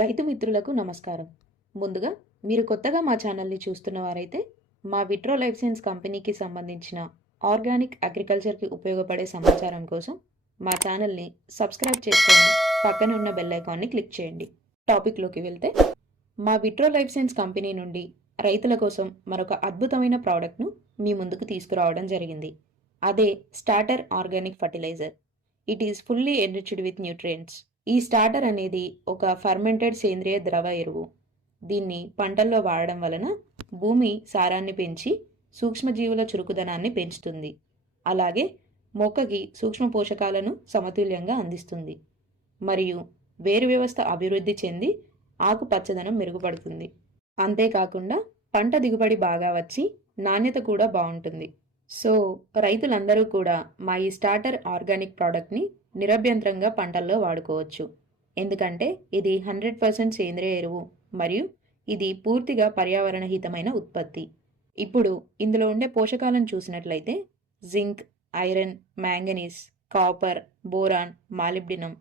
రైతు మిత్రులకు నమస్కారం. ముందుగా మీరు కొత్తగా మా ఛానల్ని చూస్తున్న వారైతే మా విట్రో లైఫ్ సైన్స్ కంపెనీకి సంబంధించిన ఆర్గానిక్ అగ్రికల్చర్కి ఉపయోగపడే సమాచారం కోసం మా ఛానల్ని సబ్స్క్రైబ్ చేసుకొని పక్కన ఉన్న బెల్ ఐకాన్ని క్లిక్ చేయండి. టాపిక్లోకి వెళ్తే, మా విట్రో లైఫ్ సైన్స్ కంపెనీ నుండి రైతుల కోసం మరొక అద్భుతమైన ప్రోడక్ట్ను మీ ముందుకు తీసుకురావడం జరిగింది. అదే starter organic fertiliser. It is fully enriched with nutrients. ఈ స్టార్టర్ అనేది ఒక ఫర్మెంటెడ్ సేంద్రియ ద్రవ ఎరువు. దీన్ని పంటల్లో వాడడం వలన భూమి సారాన్ని పెంచి సూక్ష్మజీవుల చురుకుదనాన్ని పెంచుతుంది. అలాగే మొక్కకి సూక్ష్మ పోషకాలను సమతుల్యంగా అందిస్తుంది మరియు వేరు వ్యవస్థ అభివృద్ధి చెంది ఆకు పచ్చదనం మెరుగుపడుతుంది. అంతేకాకుండా పంట దిగుబడి బాగా వచ్చి నాణ్యత కూడా బాగుంటుంది. సో రైతులందరూ కూడా మా ఈ స్టార్టర్ ఆర్గానిక్ ప్రోడక్ట్ని నిరభ్యంతరంగా పంటల్లో వాడుకోవచ్చు. ఎందుకంటే ఇది 100% సేంద్రియ ఎరువు మరియు ఇది పూర్తిగా పర్యావరణ హితమైన ఉత్పత్తి. ఇప్పుడు ఇందులో ఉండే పోషకాలను చూసినట్లయితే zinc, iron, manganese, copper, boron, molybdenum,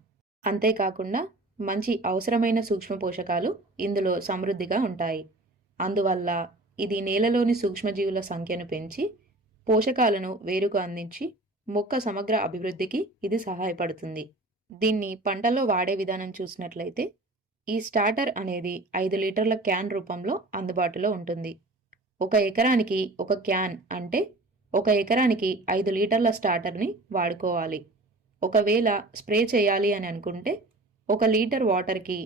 అంతేకాకుండా మంచి అవసరమైన సూక్ష్మ పోషకాలు ఇందులో సమృద్ధిగా ఉంటాయి. అందువల్ల ఇది నేలలోని సూక్ష్మజీవుల సంఖ్యను పెంచి పోషకాలను వేరుకు అందించి మొక్క సమగ్ర అభివృద్ధికి ఇది సహాయపడుతుంది. దీన్ని పంటల్లో వాడే విధానం చూసినట్లయితే ఈ స్టార్టర్ అనేది 5 లీటర్ల క్యాన్ రూపంలో అందుబాటులో ఉంటుంది. 1 ఎకరానికి 1 క్యాన్ అంటే 1 ఎకరానికి 5 లీటర్ల స్టార్టర్ని వాడుకోవాలి. ఒకవేళ స్ప్రే చేయాలి అని అనుకుంటే 1 లీటర్ వాటర్కి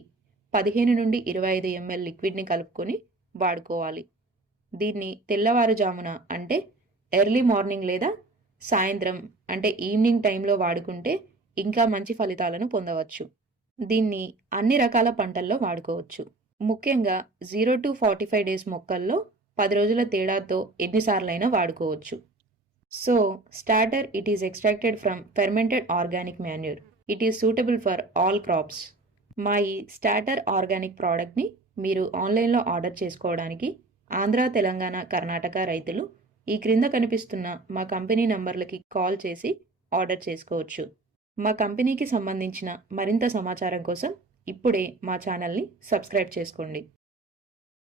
15 నుండి 25 ml లిక్విడ్ని కలుపుకొని వాడుకోవాలి. దీన్ని తెల్లవారుజామున అంటే ఎర్లీ మార్నింగ్ లేదా సాయంత్రం అంటే ఈవినింగ్ టైంలో వాడుకుంటే ఇంకా మంచి ఫలితాలను పొందవచ్చు. దీన్ని అన్ని రకాల పంటల్లో వాడుకోవచ్చు. ముఖ్యంగా 0 to 45 డేస్ మొక్కల్లో 10 రోజుల తేడాతో ఎన్నిసార్లైనా వాడుకోవచ్చు. So starter it is extracted from fermented organic manure. It is suitable for all crops. మా ఈ స్టార్టర్ ఆర్గానిక్ ప్రోడక్ట్ని మీరు ఆన్లైన్లో ఆర్డర్ చేసుకోవడానికి ఆంధ్ర, తెలంగాణ, కర్ణాటక రైతులు ఈ క్రింద కనిపిస్తున్న మా కంపెనీ నంబర్లకి కాల్ చేసి ఆర్డర్ చేసుకోవచ్చు. మా కంపెనీకి సంబంధించిన మరింత సమాచారం కోసం ఇప్పుడే మా ఛానల్ని సబ్స్క్రైబ్ చేసుకోండి.